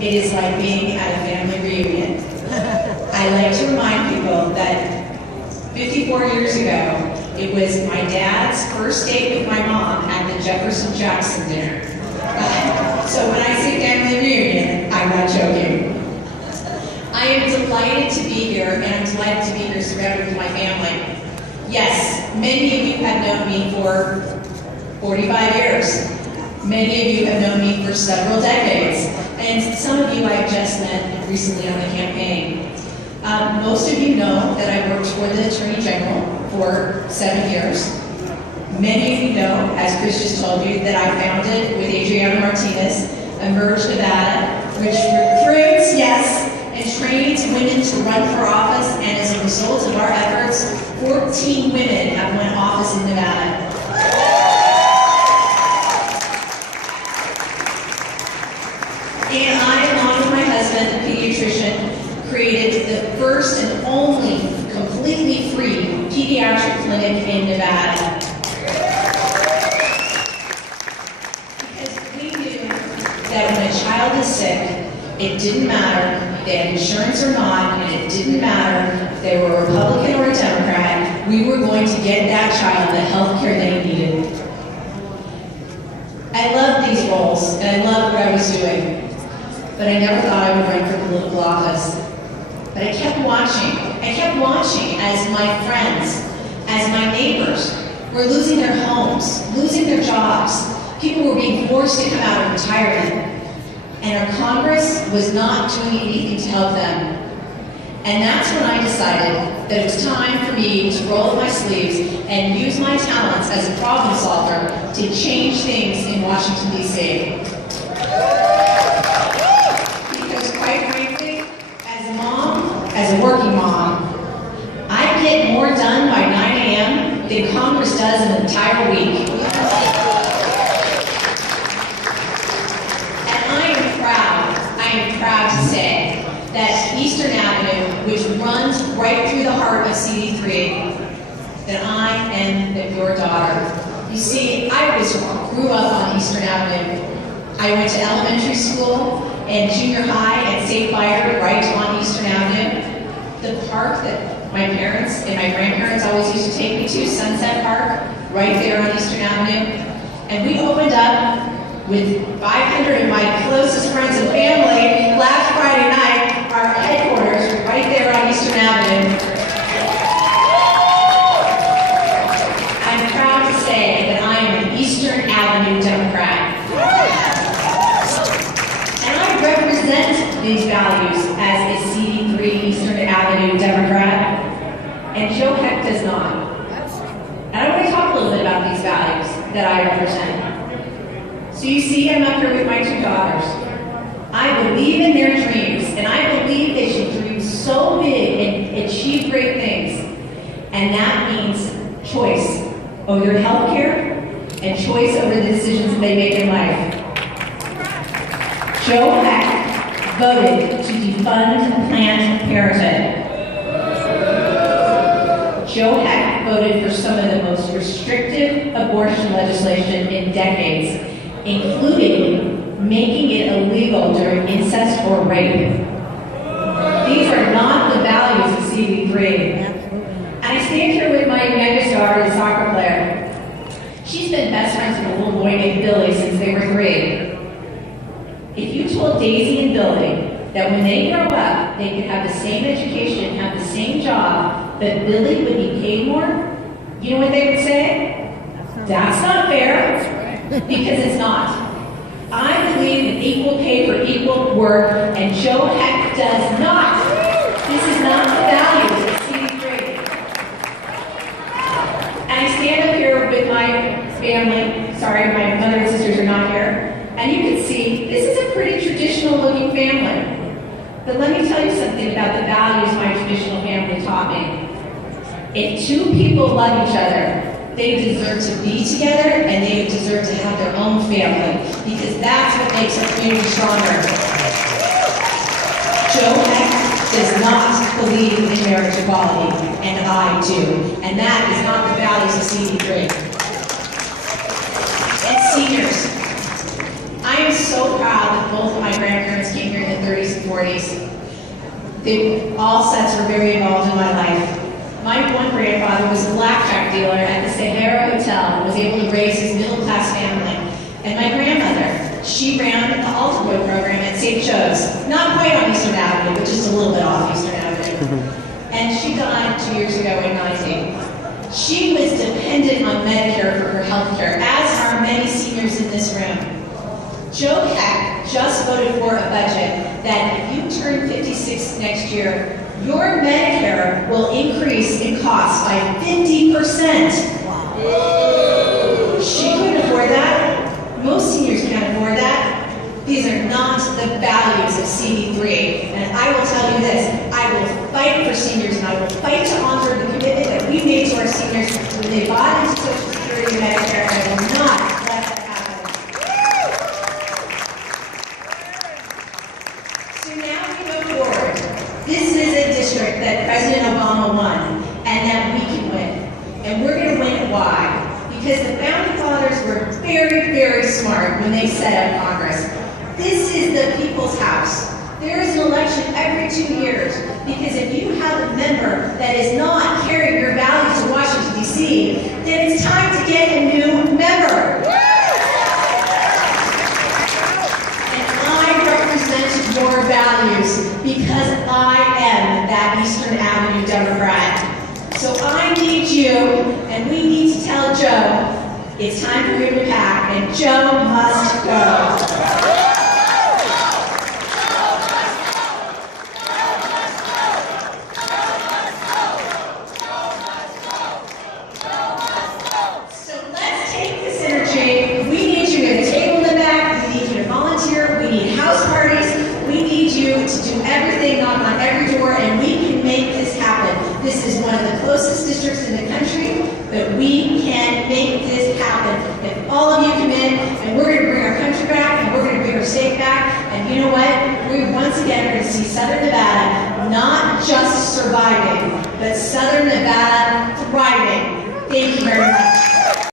it is like being at a family reunion. I like to remind people that 54 years ago, it was my dad's first date with my mom at the Jefferson Jackson dinner. So when I say family reunion, I'm not joking. I am delighted to be here, and I'm delighted to be here surrounded with my family. Yes, many of you have known me for 45 years. Many of you have known me for several decades, and some of you I've just met recently on the campaign. Most of you know that I worked for the Attorney General for 7 years. Many of you know, as Chris just told you, that I founded with Adriana Martinez, Emerge Nevada, which recruits, yes, and trains women to run for office, and as a result of our efforts, 14 women have won office in Nevada. And I, along with my husband, a pediatrician, created the first and only completely free pediatric clinic in Nevada. Because we knew that when a child is sick, it didn't matter if they had insurance or not, and it didn't matter if they were a Republican or a Democrat, we were going to get that child the health care they needed. I love these roles, and I love what I was doing, but I never thought I would run for political office. But I kept watching as my friends, as my neighbors were losing their homes, losing their jobs. People were being forced to come out of retirement. And our Congress was not doing anything to help them. And that's when I decided that it was time for me to roll up my sleeves and use my talents as a problem solver to change things in Washington, D.C. Because quite frankly, as a working mom, I get more done by 9 a.m. than Congress does an entire week. And I am proud to say that Eastern Avenue, which runs right through the heart of CD3, that I am your daughter. You see, I grew up on Eastern Avenue. I went to elementary school and junior high at St. Fire, right on Eastern Avenue. The park that my parents and my grandparents always used to take me to, Sunset Park, right there on Eastern Avenue. And we opened up with 500 of my closest friends and family last Friday night, our headquarters right there on Eastern Avenue. I'm proud to say that I am an Eastern Avenue Democrat. And I represent these values as a CD3 Eastern Avenue Democrat, and Joe Heck does not. And I want to talk a little bit about these values that I represent. So you see, I'm up here with my two daughters. I believe in their dreams, and I believe they should dream so big and achieve great things. And that means choice over health care and choice over the decisions that they make in life. Joe Heck voted to defund Planned Parenthood. Joe Heck voted for some of the most restrictive abortion legislation in decades, including making it illegal during incest or rape. These are not the values of CD3. And I stand here with my youngest daughter, the soccer player. She's been best friends with a little boy named Billy since they were 3. If you told Daisy and Billy that when they grow up, they could have the same education, have the same job, but Billy would be paid more, you know what they would say? That's not fair, because it's not. I believe in equal pay for equal work, and Joe Heck does not. This is not the values of CD3. And I stand up here with my family. Sorry, my mother and sisters are not here. And you can see, this is a pretty traditional looking family. But let me tell you something about the values my traditional family taught me. If two people love each other, they deserve to be together, and they deserve to have their own family, because that's what makes a community stronger. Joe Heck does not believe in marriage equality, and I do. And that is not the values of CD3. And seniors, I am so proud that both of my grandparents came here All sets were very involved in my life. My one grandfather was a blackjack dealer at the Sahara Hotel and was able to raise his middle-class family. And my grandmother, she ran the Altar Boy program at St. Joe's. Not quite on Eastern Avenue, but just a little bit off Eastern Avenue. And she died 2 years ago in 90. She was dependent on Medicare for her health care, as are many seniors in this room. Joe Keck just voted for a budget that if you turn 56 next year, your Medicare will increase in cost by 50%. She couldn't afford that. Most seniors can't afford that. These are not the values of CD3. And I will tell you this, I will fight for seniors and I will fight to honor the commitment that we made to our seniors when they bought into Social Security and Medicare, and I will not let that happen. So now we go forward. This is a district that President Obama won and that we can win. And we're going to win. Why? Because the Founding Fathers were very, very smart when they set up Congress. This is the people's house. There is an election every 2 years because if you have a member that is not carrying your values to Washington, D.C., then it's time to get a new member. And I represent your values because I am that Eastern Avenue Democrat. So I need you, and we need to tell Joe, it's time for him to pack, and Joe must go. This is one of the closest districts in the country, but we can make this happen. If all of you come in, and we're going to bring our country back, and we're going to bring our state back, and you know what? We once again are going to see Southern Nevada not just surviving, but Southern Nevada